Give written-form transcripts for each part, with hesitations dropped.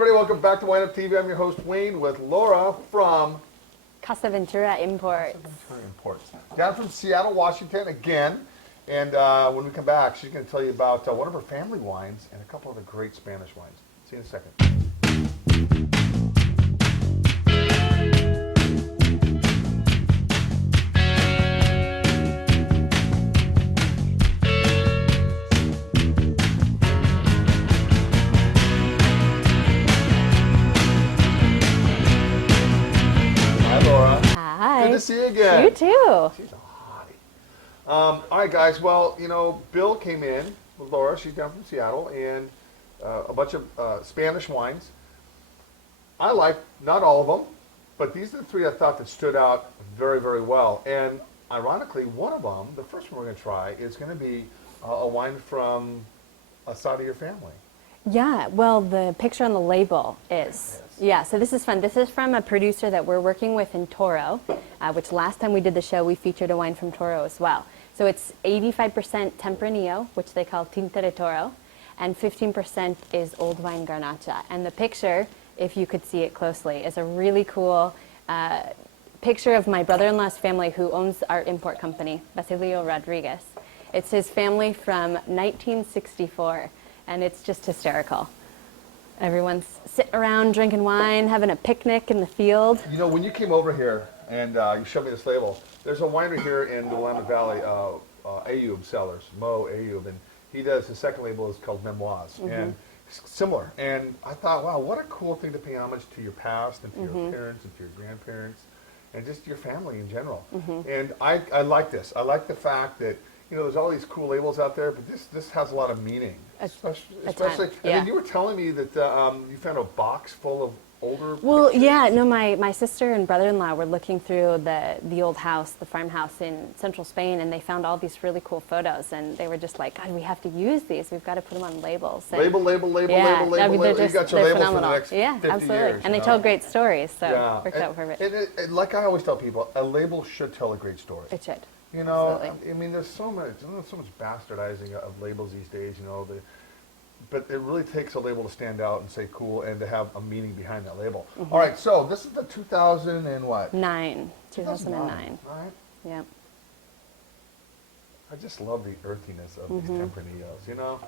everybody, welcome back to WineupTV. I'm your host Wayne with Laura from Casa Ventura Imports. Ventura Imports. Down from Seattle, Washington again. And when we come back, she's going to tell you about one of her family wines and a couple of the great Spanish wines. See you in a second. Good to see you again. You too. She's a hottie. All right, guys. Well, you know, Bill came in with Laura. She's down from Seattle, and a bunch of Spanish wines. I like not all of them, but these are the three I thought that stood out very, very well. And ironically, one of them, the first one we're going to try, is going to be a wine from a side of your family. Yeah, well, the picture on the label is. Yeah, so this is fun. This is from a producer that we're working with in Toro, which last time we did the show, we featured a wine from Toro as well. So it's 85% Tempranillo, which they call Tinta de Toro, and 15% is old vine Garnacha. And the picture, if you could see it closely, is a really cool picture of my brother-in-law's family who owns our import company, Basilio Rodriguez. It's his family from 1964. And it's just hysterical. Everyone's sitting around drinking wine, having a picnic in the field. You know, when you came over here and you showed me this label, there's a winery here in the Willamette Valley, Ayub Cellars, Mo Ayub, and he does, his second label is called Memoirs, and similar. And I thought, wow, what a cool thing to pay homage to your past and to your parents and to your grandparents and just your family in general. And I like this. I like the fact that, you know, there's all these cool labels out there, but this has a lot of meaning. Especially, and then you were telling me that you found a box full of older pictures. Yeah, no, my sister and brother-in-law were looking through the old house, the farmhouse in central Spain, and they found all these really cool photos, and they were just like, God, we have to use these. We've got to put them on labels. And label. You got your labels for the next 50 absolutely. years. And they tell great stories, so yeah. worked out perfect. And like I always tell people, a label should tell a great story. It should. You know, absolutely. I mean, there's so much bastardizing of labels these days, you know, but it really takes a label to stand out and say cool and to have a meaning behind that label. All right, so this is the 2009. 2009. Right? Yep. I just love the earthiness of these Tempranillos, you know.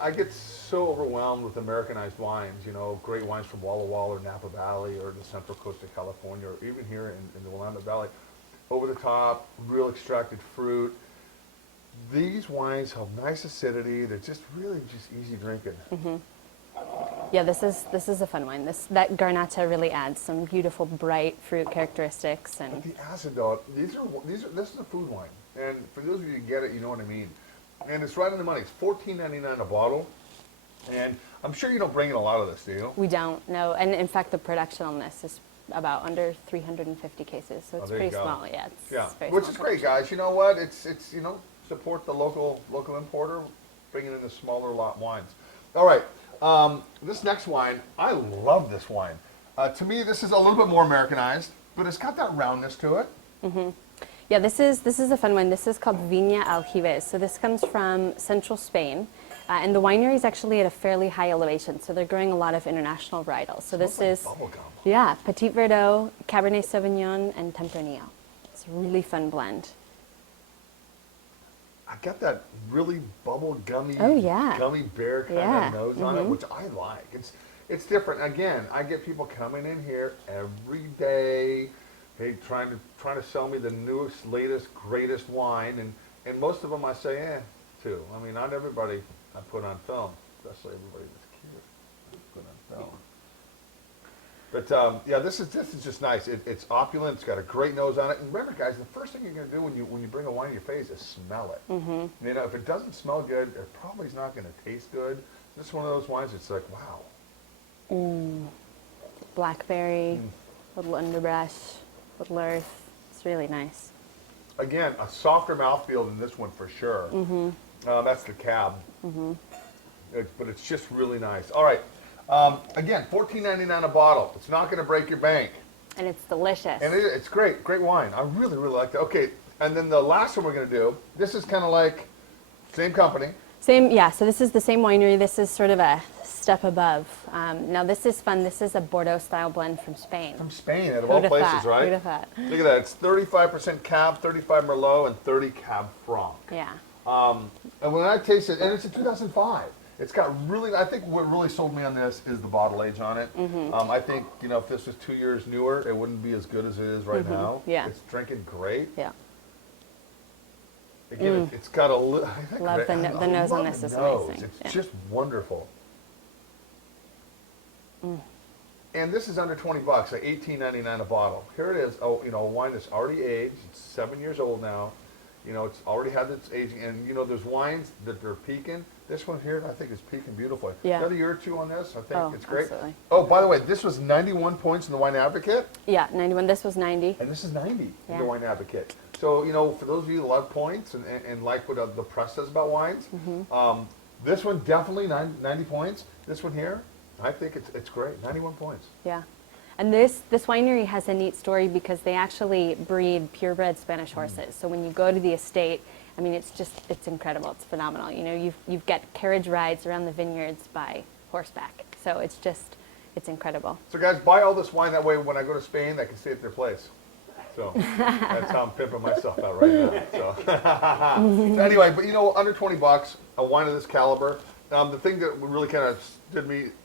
I get so overwhelmed with Americanized wines, you know, great wines from Walla Walla or Napa Valley or the Central Coast of California or even here in the Willamette Valley. Over the top, real extracted fruit. These wines have nice acidity. They're just really just easy drinking. Yeah, this is a fun wine. That Garnacha really adds some beautiful bright fruit characteristics. And but the acid though, this is a food wine. And for those of you who get it, you know what I mean. And it's right on the money. It's $14.99 a bottle. And I'm sure you don't bring in a lot of this, do you? We don't, no. And in fact, the production on this is about under 350 cases, so it's pretty small. Yeah, it's very which small is great, guys. You know what? It's you know, support the local importer, bringing in the smaller lot wines. All right, this next wine, I love this wine. To me, this is a little bit more Americanized, but it's got that roundness to it. Yeah, this is a fun one. This is called Viña Aljibes. So this comes from central Spain. And the winery is actually at a fairly high elevation, so they're growing a lot of international varietals. So this is, yeah, Petit Verdot, Cabernet Sauvignon, and Tempranillo. It's a really fun blend. I got that really bubble gummy, gummy bear kind of nose on it, which I like. It's different. Again, I get people coming in here every day, hey, trying to sell me the newest, latest, greatest wine, and most of them I say, too. I mean, not everybody I put on film, especially everybody that's cute. I put on film. But yeah, this is just nice. It's opulent. It's got a great nose on it. And remember, guys, the first thing you're going to do when you bring a wine in your face is smell it. You know, if it doesn't smell good, it probably is not going to taste good. This is one of those wines. It's like, wow. Blackberry, little underbrush, little earth. It's really nice. Again, a softer mouthfeel than this one for sure. That's the cab. But it's just really nice. All right. Again, $14.99 a bottle. It's not going to break your bank. And it's delicious. And it's great. Great wine. I really, really like that. Okay. And then the last one we're going to do, this is kind of like same company. Same, yeah, so this is the same winery. This is sort of a step above. Now this is fun. This is a Bordeaux style blend from Spain. From Spain, out of all places, right? Who'd have thought? Look at that. It's 35% Cab, 35 Merlot, and 30 Cab Franc. Yeah. And when I taste it, and it's a 2005. It's got really, I think what really sold me on this is the bottle age on it. I think, you know, if this was 2 years newer, it wouldn't be as good as it is right now. Yeah. It's drinking great. Yeah. Again, it's got a little, Love the nose on this is amazing. It's just wonderful. And this is under 20 bucks, like $18.99 a bottle. Here it is. Oh, you know, a wine that's already aged. It's 7 years old now. You know, it's already had its aging. And, you know, there's wines that they're peaking. This one here, I think, is peaking beautifully. Yeah. Another year or two on this, I think it's great. Absolutely. Oh, by the way, this was 91 points in the Wine Advocate. Yeah, 91. This was 90. And this is 90 Yeah. in the Wine Advocate. So, you know, for those of you that love points and like what the press says about wines, this one definitely 90 points. This one here, I think it's great. 91 points. Yeah. And this winery has a neat story because they actually breed purebred Spanish horses. So when you go to the estate, I mean, it's incredible. It's phenomenal. You know, you've got carriage rides around the vineyards by horseback. So it's incredible. So guys, buy all this wine. That way when I go to Spain, I can stay at their place. So that's how I'm pimping myself out right now. So anyway, but you know, under 20 bucks, a wine of this caliber. The thing that really kind of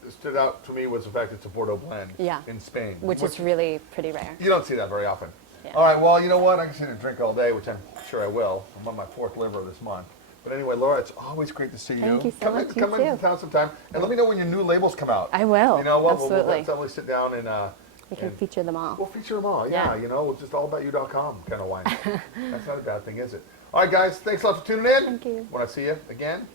stood out to me was the fact it's a Bordeaux blend in Spain. Which is really pretty rare. You don't see that very often. Yeah. All right, well, you know what? I can sit here and drink all day, which I'm sure I will. I'm on my 4th liver this month. But anyway, Laura, it's always great to see you. Thank you so much. Come into town sometime, and let me know when your new labels come out. I will. You know what? Absolutely. We'll definitely sit down and we can feature them all. We'll feature them all. Yeah. You know, it's just allaboutYou.com kind of wine. That's not a bad thing, is it? All right, guys. Thanks a lot for tuning in. Thank you. When I see you again,